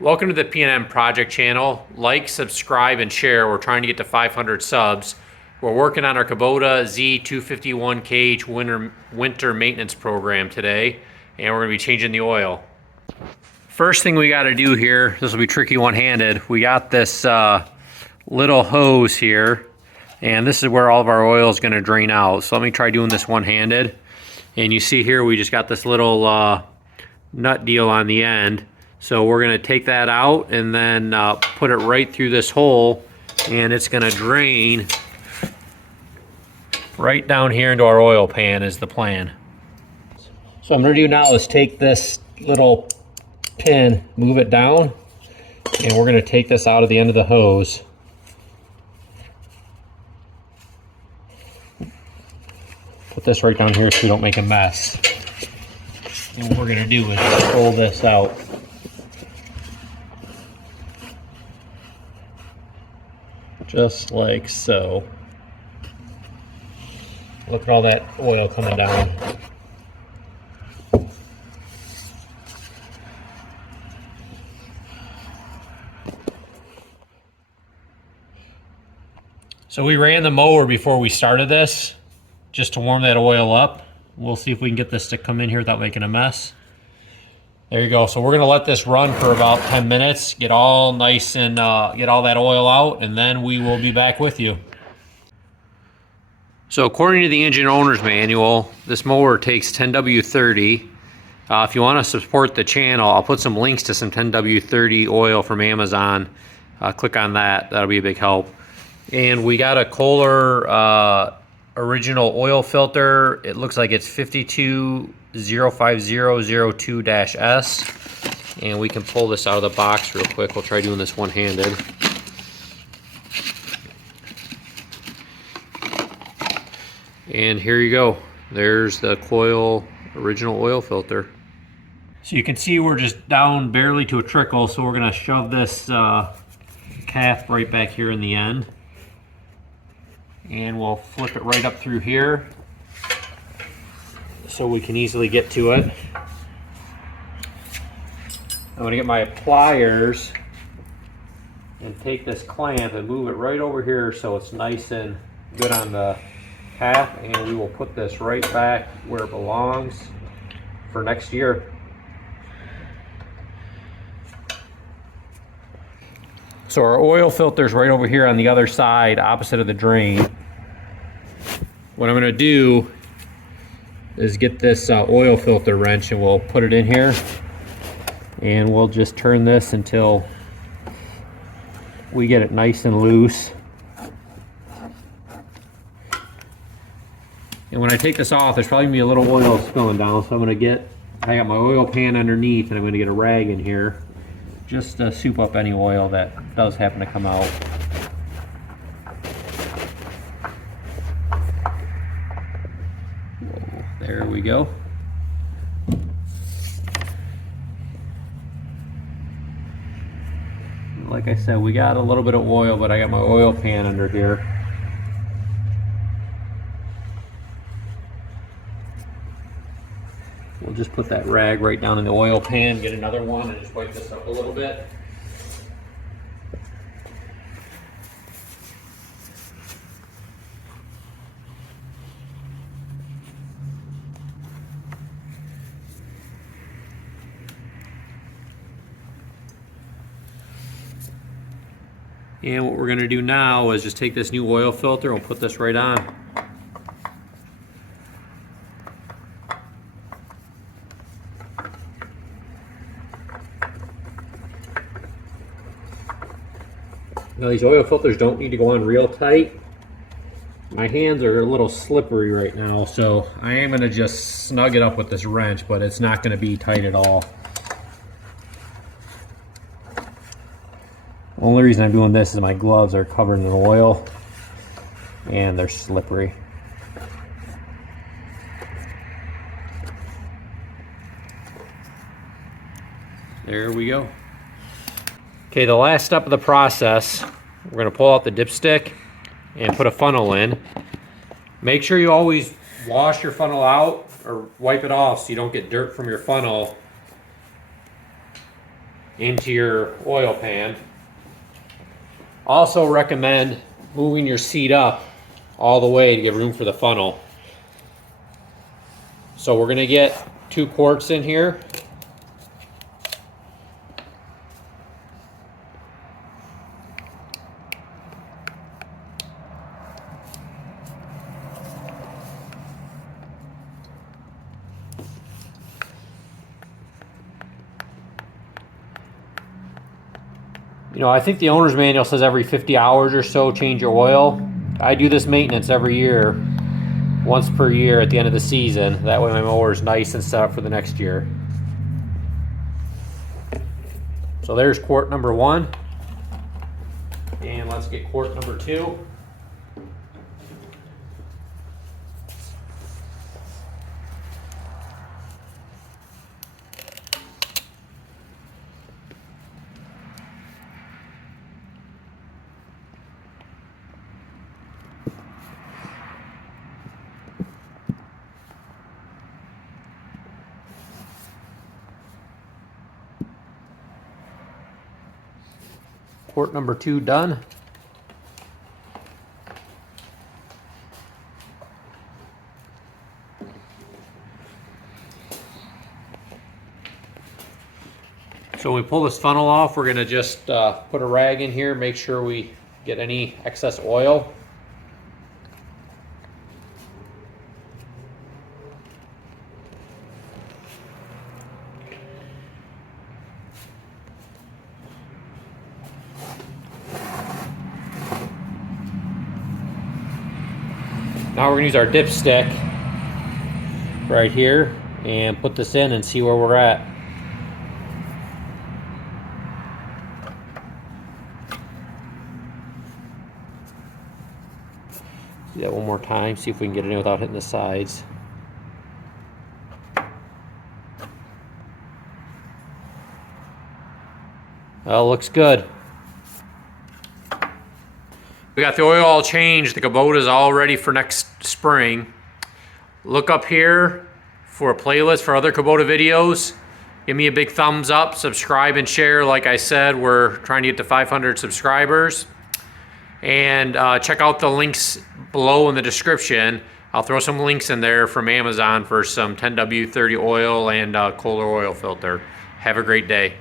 Welcome to the P&M Project channel. Like, subscribe, and share. We're trying to get to 500 subs. We're working on our Kubota Z251KH winter maintenance program today, and we're going to be changing the oil. First thing we got to do here, this will be tricky one-handed. We got this little hose here, and this is where all of our oil is going to drain out. So let me try doing this one-handed. And you see here we just got this little nut deal on the end. So we're going to take that out and then put it right through this hole, and it's going to drain right down here into our oil pan is the plan. So what I'm going to do now is take this little pin, move it down, and we're going to take this out of the end of the hose. Put this right down here so we don't make a mess. And what we're going to do is pull this out. Just like so. Look at all that oil coming down. So we ran the mower before we started this, just to warm that oil up. We'll see if we can get this to come in here without making a mess. There you go. So we're going to let this run for about 10 minutes, get all nice and get all that oil out, and then we will be back with you. So according to the engine owner's manual, this mower takes 10W30. If you want to support the channel, I'll put some links to some 10W30 oil from Amazon. Click on that. That'll be a big help. And we got a Kohler original oil filter. It looks like it's 5205002-S, and we can pull this out of the box real quick. We'll try doing this one-handed. And here you go. There's the coil original oil filter. So you can see we're just down barely to a trickle, so we're going to shove this cap right back here in the end. And we'll flip it right up through here so we can easily get to it. I'm going to get my pliers and take this clamp and move it right over here so it's nice and good on the cap, and we will put this right back where it belongs for next year. So our oil filter is right over here on the other side, opposite of the drain. What I'm going to do is get this oil filter wrench, and we'll put it in here, and we'll just turn this until we get it nice and loose. And when I take this off, there's probably going to be a little oil spilling down, so I got my oil pan underneath, and I'm going to get a rag in here just to soup up any oil that does happen to come out. There we go. Like I said, we got a little bit of oil, but I got my oil pan under here. We'll just put that rag right down in the oil pan, get another one, and just wipe this up a little bit. And what we're going to do now is just take this new oil filter and we'll put this right on. Now these oil filters don't need to go on real tight. My hands are a little slippery right now, so I am going to just snug it up with this wrench, but it's not going to be tight at all. The only reason I'm doing this is my gloves are covered in oil and they're slippery. There we go. Okay, the last step of the process, we're going to pull out the dipstick and put a funnel in. Make sure you always wash your funnel out or wipe it off so you don't get dirt from your funnel into your oil pan. Also recommend moving your seat up all the way to give room for the funnel. So we're going to get 2 quarts in here. You know, I think the owner's manual says every 50 hours or so change your oil. I do this maintenance every year, once per year at the end of the season. That way my mower is nice and set up for the next year. So there's quart number 1. And let's get quart number 2. Quart number 2 done. So when we pull this funnel off, we're going to just put a rag in here, make sure we get any excess oil. Now we're going to use our dipstick right here and put this in and see where we're at. Do that one more time, see if we can get it in without hitting the sides. Well, looks good. We got the oil all changed. The Kubota is all ready for next spring. Look up here for a playlist for other Kubota videos. Give me a big thumbs up, subscribe and share. Like I said, we're trying to get to 500 subscribers. And check out the links below in the description. I'll throw some links in there from Amazon for some 10W30 oil and Kohler oil filter. Have a great day.